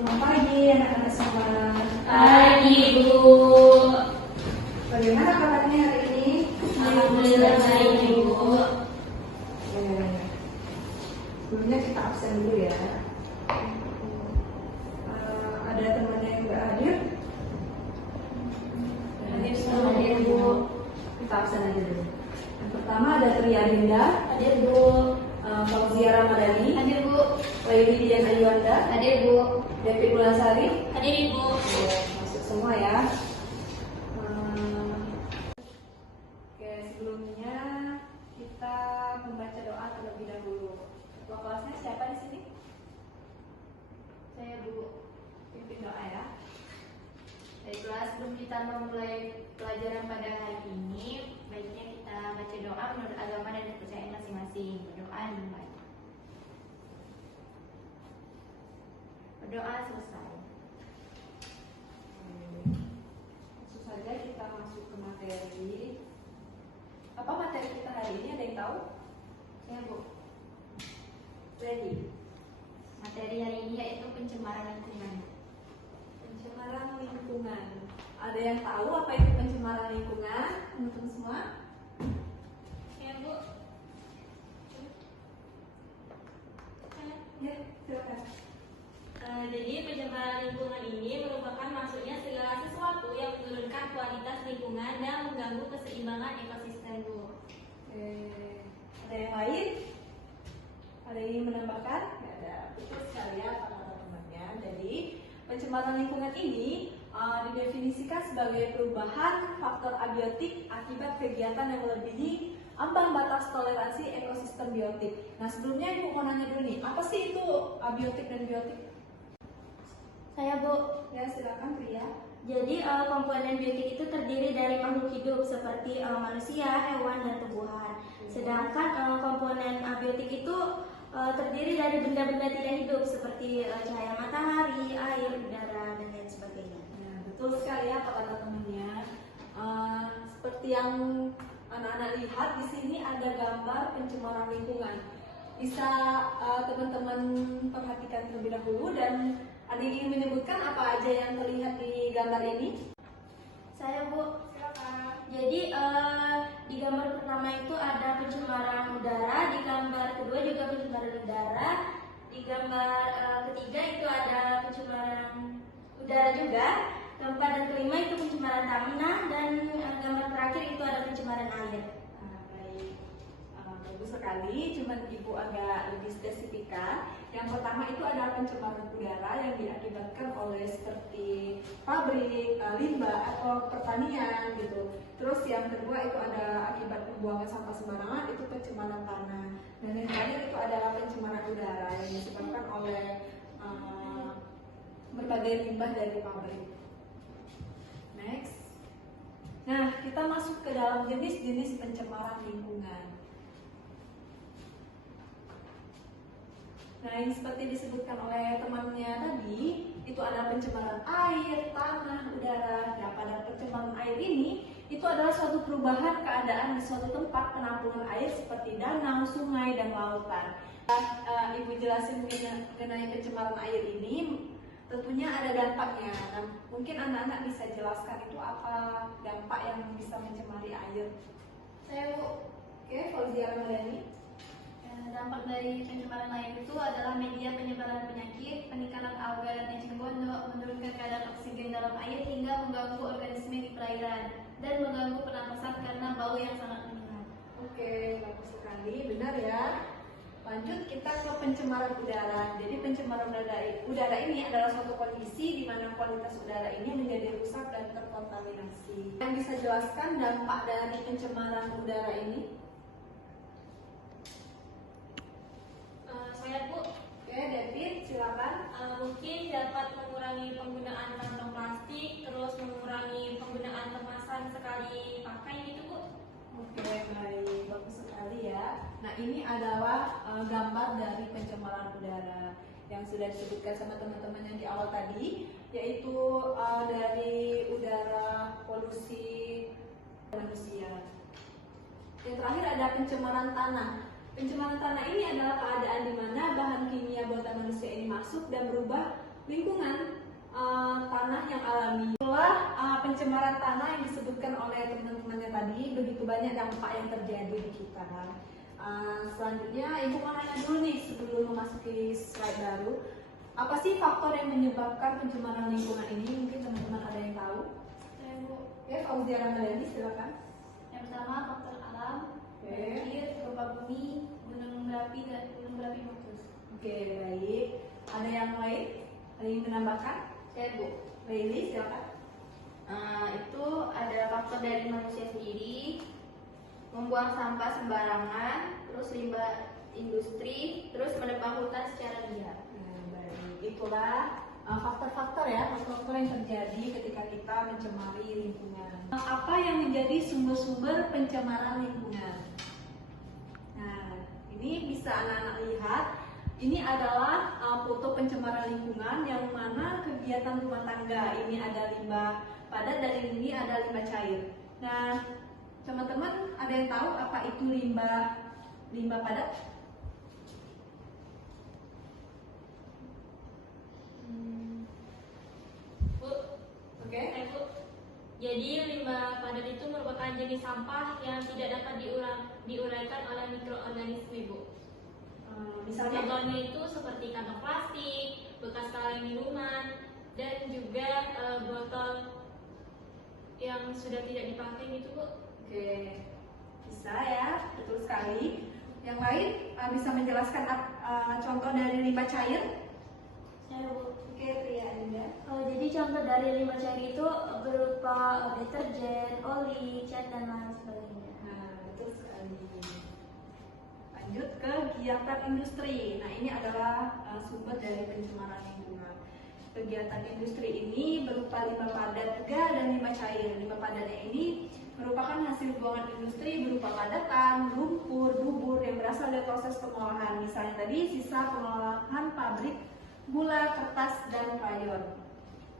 Selamat pagi anak-anak semua. Pagi, Bu. Bagaimana kabarnya hari ini? Alhamdulillah baik, Bu. Sebelumnya kita absen dulu ya. Ada temannya yang nggak hadir? Hadir semua, hadir, Bu. Kita absen aja dulu. Yang pertama ada Tri Arinda, Hadir, Bu. Fauzia Ramadhani, Hadir, Bu. Wahyudi Dian Ayuanda, Hadir, Bu. David Mulasari. Hadir, Ibu. Ya, masuk semua ya. Oke, sebelumnya kita membaca doa terlebih dahulu. Ketua kelasnya siapa di sini? Saya, Bu. Pimpin doa ya. Baiklah, sebelum kita memulai pelajaran pada hari ini, baiknya kita baca doa menurut agama dan kepercayaan masing-masing. Berdoa dimulai. Berdoa selesai. Langsung saja kita masuk ke materi. Apa materi kita hari ini? Ada yang tahu? Ya, Bu. Ready? Materi hari ini yaitu pencemaran lingkungan. Pencemaran lingkungan. Ada yang tahu apa itu pencemaran lingkungan? Teman-teman semua? Ya, Bu. Ya, silakan. Jadi pencemaran lingkungan ini merupakan maksudnya segala sesuatu yang menurunkan kualitas lingkungan dan mengganggu keseimbangan ekosistem, Bu. Ada yang lain? Ada yang ingin menambahkan? Nggak ada. Betul sekali ya para temannya. Jadi pencemaran lingkungan ini didefinisikan sebagai perubahan faktor abiotik akibat kegiatan yang melebihi ambang batas toleransi ekosistem biotik. Nah sebelumnya Ibu mau nanya dulu nih, apa sih itu abiotik dan biotik? Saya, Bu. Ya silakan Pria. Jadi komponen biotik itu terdiri dari makhluk hidup seperti manusia, hewan, dan tumbuhan. Sedangkan komponen abiotik itu terdiri dari benda-benda tidak hidup seperti cahaya matahari, air, udara, dan lain sebagainya. Nah, betul sekali ya para temannya. Seperti yang anak-anak lihat di sini ada gambar pencemaran lingkungan. Bisa teman-teman perhatikan terlebih dahulu dan ada yang ingin menyebutkan apa aja yang terlihat di gambar ini? Saya, Bu. Silakan. Jadi di gambar pertama itu ada pencemaran udara, di gambar kedua juga pencemaran udara, di gambar ketiga itu ada pencemaran udara juga, keempat dan kelima itu pencemaran tanah, dan gambar terakhir itu ada pencemaran air. Baik, bagus sekali. Cuman Ibu agak lebih spesifikkan. Yang pertama itu adalah pencemaran udara yang diakibatkan oleh seperti pabrik, limbah atau pertanian gitu. Terus yang kedua itu ada akibat pembuangan sampah sembarangan, itu pencemaran tanah. Dan yang terakhir itu adalah pencemaran udara yang disebabkan oleh berbagai limbah dari pabrik. Next. Nah, kita masuk ke dalam jenis-jenis pencemaran lingkungan. Nah, yang seperti disebutkan oleh temannya tadi, itu ada pencemaran air, tanah, udara. Nah, pada pencemaran air ini, itu adalah suatu perubahan keadaan di suatu tempat penampungan air seperti danau, sungai, dan lautan. Ibu jelasin mengenai pencemaran air ini, tentunya ada dampaknya. Nah, mungkin anak-anak bisa jelaskan itu apa dampak yang bisa mencemari air. Saya, Bu. Oke, Fauzia Ramadhani. Dampak dari pencemaran air itu adalah media penyebaran penyakit, peningkatan alga dan eceng gondok, menurunkan kadar oksigen dalam air hingga mengganggu organisme di perairan dan mengganggu pernapasan karena bau yang sangat menyengat. Oke, bagus sekali, benar ya. Lanjut kita ke pencemaran udara. Jadi pencemaran udara ini adalah suatu kondisi di mana kualitas udara ini menjadi rusak dan terkontaminasi. Yang bisa jelaskan dampak dari pencemaran udara ini? Saya, Bu. Oke, David, silakan. Mungkin dapat mengurangi penggunaan kantong plastik, terus mengurangi penggunaan kemasan sekali pakai gitu, Bu. Oke, baik, bagus sekali ya. Nah, ini adalah gambar dari pencemaran udara yang sudah disebutkan sama teman-teman yang di awal tadi, yaitu dari udara, polusi manusia. Yang terakhir ada pencemaran tanah. Pencemaran tanah ini adalah keadaan di mana bahan kimia buatan manusia ini masuk dan berubah lingkungan tanah yang alami. Itulah pencemaran tanah yang disebutkan oleh teman-temannya tadi, begitu banyak dampak yang terjadi di kita. Selanjutnya Ibu mau nanya dulu nih sebelum memasuki slide baru. Apa sih faktor yang menyebabkan pencemaran lingkungan ini? Mungkin teman-teman ada yang tahu? Saya Bu. Oke, Fauzia Ramadhani silakan. Yang pertama faktor alam, Oke. banjir, gempa bumi, gunung berapi dan gunung berapi meletus. Oke, baik. Ada yang lain? Ada yang menambahkan? Saya Bu. Bailey, silakan. Itu ada faktor dari manusia sendiri, membuang sampah sembarangan, terus limbah industri, terus menebang hutan secara liar. Nah, baik. Itulah faktor-faktor ya, faktor-faktor yang terjadi ketika kita mencemari lingkungan. Apa yang menjadi sumber-sumber pencemaran lingkungan? Nah, ini bisa anak-anak lihat. Ini adalah foto pencemaran lingkungan yang mana kegiatan rumah tangga. Ini ada limbah padat dan ini ada limbah cair. Nah, teman-teman ada yang tahu apa itu limbah padat? Bu, Oke. Bu. Jadi limbah padat itu merupakan jenis sampah yang tidak dapat diuraikan oleh mikroorganisme, Bu. Misalnya? Contohnya itu seperti kantong plastik, bekas kaleng minuman, dan juga botol yang sudah tidak dipakai gitu, Bu. Oke, bisa ya, betul sekali. Yang lain bisa menjelaskan contoh dari limbah cair? Saya, Bu. Oke, Ria Dinda. Jadi contoh dari limbah cair itu berupa deterjen, oli, cat, dan lain sebagainya. Nah, betul sekali. Lanjut ke kegiatan industri. Nah, ini adalah sumber dari pencemaran lingkungan. Kegiatan industri ini berupa limbah padat gas dan limbah cair. Limbah padatnya ini merupakan hasil buangan industri berupa padatan, lumpur, bubur yang berasal dari proses pengolahan. Misalnya tadi sisa pengolahan pabrik gula, kertas, dan rayon.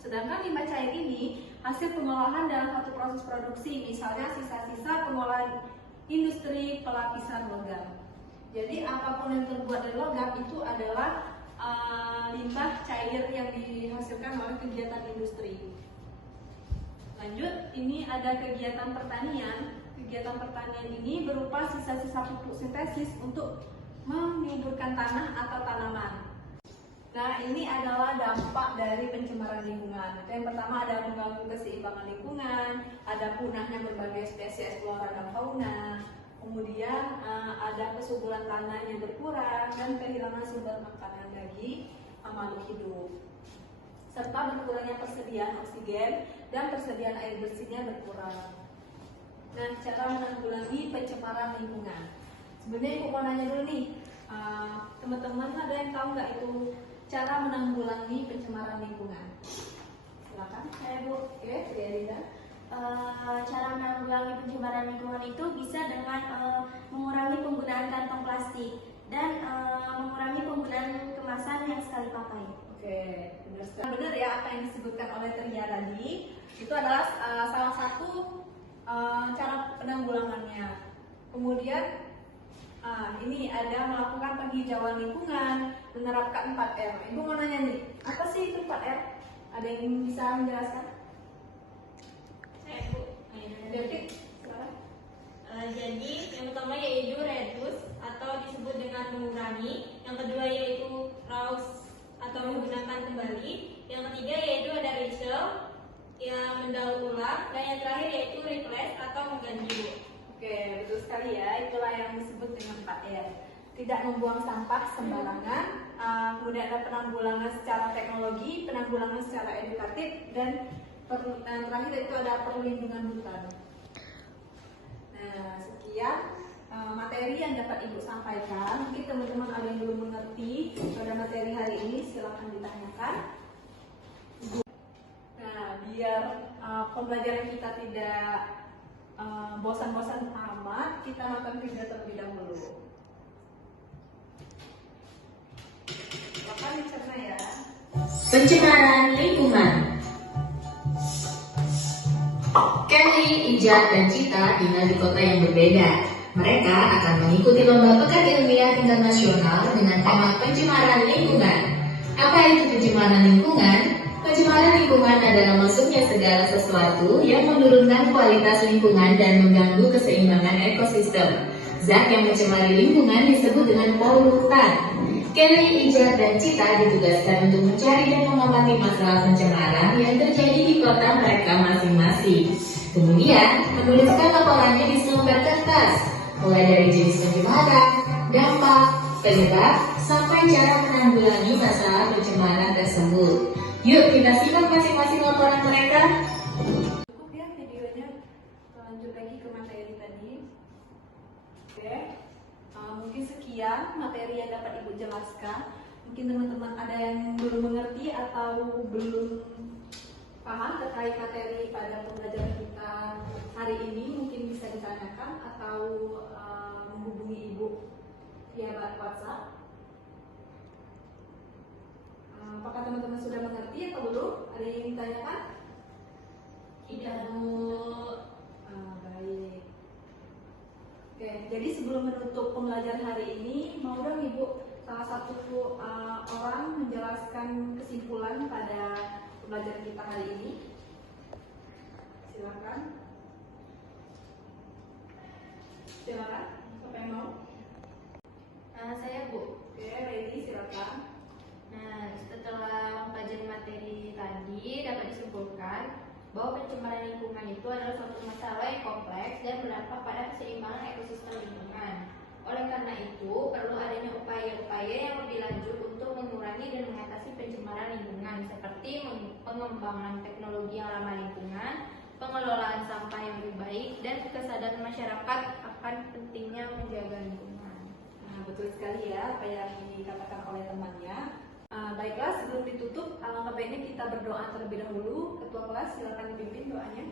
Sedangkan limbah cair ini hasil pengolahan dalam satu proses produksi, misalnya sisa-sisa pengolahan industri pelapisan logam. Jadi apapun yang terbuat dari logam itu adalah limbah cair yang dihasilkan oleh kegiatan industri. Lanjut, ini ada kegiatan pertanian. Kegiatan pertanian ini berupa sisa-sisa pupuk sintesis untuk menyuburkan tanah atau tanaman. Nah, ini adalah dampak dari pencemaran lingkungan. Yang pertama ada mengganggu keseimbangan lingkungan, ada punahnya berbagai spesies flora dan fauna, kemudian ada kesuburan tanah yang berkurang dan kehilangan sumber makanan bagi makhluk hidup, serta berkurangnya persediaan oksigen dan persediaan air bersihnya berkurang. Nah, cara menanggulangi pencemaran lingkungan. Sebenarnya Ibu mau nanya dulu nih, teman-teman ada yang tahu nggak itu cara menanggulangi pencemaran lingkungan? Silakan. Saya, Bu. Oke, Ria Dinda. Cara menanggulangi pencemaran lingkungan itu bisa dengan mengurangi penggunaan kantong plastik dan mengurangi penggunaan kemasan yang sekali pakai. Oke, benar ya apa yang disebutkan oleh Ria tadi. Itu adalah salah satu cara penanggulangannya. Kemudian ini ada melakukan penghijauan lingkungan, menerapkan 4R. Ibu mau nanya nih, apa sih itu 4R? Ada yang bisa menjelaskan? Saya, Bu. Jadi, silakan. Jadi yang pertama yaitu reduce atau disebut dengan mengurangi. Yang kedua yaitu reuse atau menggunakan kembali. Yang ketiga yaitu ada recycle yang mendaur ulang. Dan yang terakhir yaitu replace atau mengganti, Bu. Oke, betul sekali ya. Itulah yang disebut dengan 4R. Tidak membuang sampah sembarangan. Kemudian ada penanggulangan secara teknologi, penanggulangan secara edukatif, dan yang terakhir itu ada perlindungan hutan. Nah, sekian materi yang dapat Ibu sampaikan. Mungkin teman-teman ada yang belum mengerti pada materi hari ini, silakan ditanyakan. Nah, biar pembelajaran kita tidak bosan-bosan amat, kita nonton video terlebih dahulu. Silakan dicerna ya. Pencemaran lingkungan. Kelly, Ijat, dan Cita tinggal di kota yang berbeda. Mereka akan mengikuti lomba pekan ilmiah tingkat nasional dengan tema pencemaran lingkungan. Apa itu pencemaran lingkungan? Pencemaran lingkungan adalah masuknya segala sesuatu yang menurunkan kualitas lingkungan dan mengganggu keseimbangan ekosistem. Zat yang mencemari lingkungan disebut dengan polutan. Kelly, Ijar, dan Cita ditugaskan untuk mencari dan mengamati masalah pencemaran yang terjadi di kota mereka masing-masing. Kemudian, menuliskan laporannya di selembar kertas, mulai dari jenis pencemaran, dampak, penyebab, sampai cara menanggulangi masalah pencemaran tersebut. Yuk kita simak masing-masing laporan mereka. Cukup ya videonya. Lanjut lagi ke materi tadi. Oke, mungkin sekian materi yang dapat Ibu jelaskan. Mungkin teman-teman ada yang belum mengerti atau belum paham terkait materi pada pembelajaran kita hari ini, mungkin bisa ditanyakan atau menghubungi Ibu via WhatsApp. Apakah teman-teman sudah mengerti atau belum? Ada yang ditanyakan? Tidak, Bu. Baik. Oke, jadi sebelum menutup pembelajaran hari ini, mau dong Ibu salah satu orang menjelaskan kesimpulan pada pembelajaran kita hari ini. Silakan. Silakan. Siapa yang mau? Saya, Bu. Oke, Lady, silakan. Nah, setelah mempelajari materi tadi, dapat disimpulkan bahwa pencemaran lingkungan itu adalah suatu masalah yang kompleks dan berdampak pada keseimbangan ekosistem lingkungan. Oleh karena itu, perlu adanya upaya-upaya yang lebih lanjut untuk mengurangi dan mengatasi pencemaran lingkungan, seperti pengembangan teknologi yang ramah lingkungan, pengelolaan sampah yang lebih baik, dan kesadaran masyarakat akan pentingnya menjaga lingkungan. Nah, betul sekali ya apa yang dikatakan oleh temannya. Baiklah, sebelum ditutup, alangkah baiknya kita berdoa terlebih dahulu. Ketua kelas, silakan dipimpin doanya.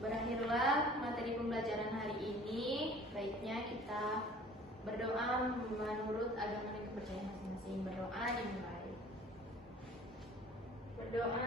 Berakhirlah materi pembelajaran hari ini. Baiknya kita berdoa menurut agama dan kepercayaan masing-masing. Berdoa dimulai. Berdoa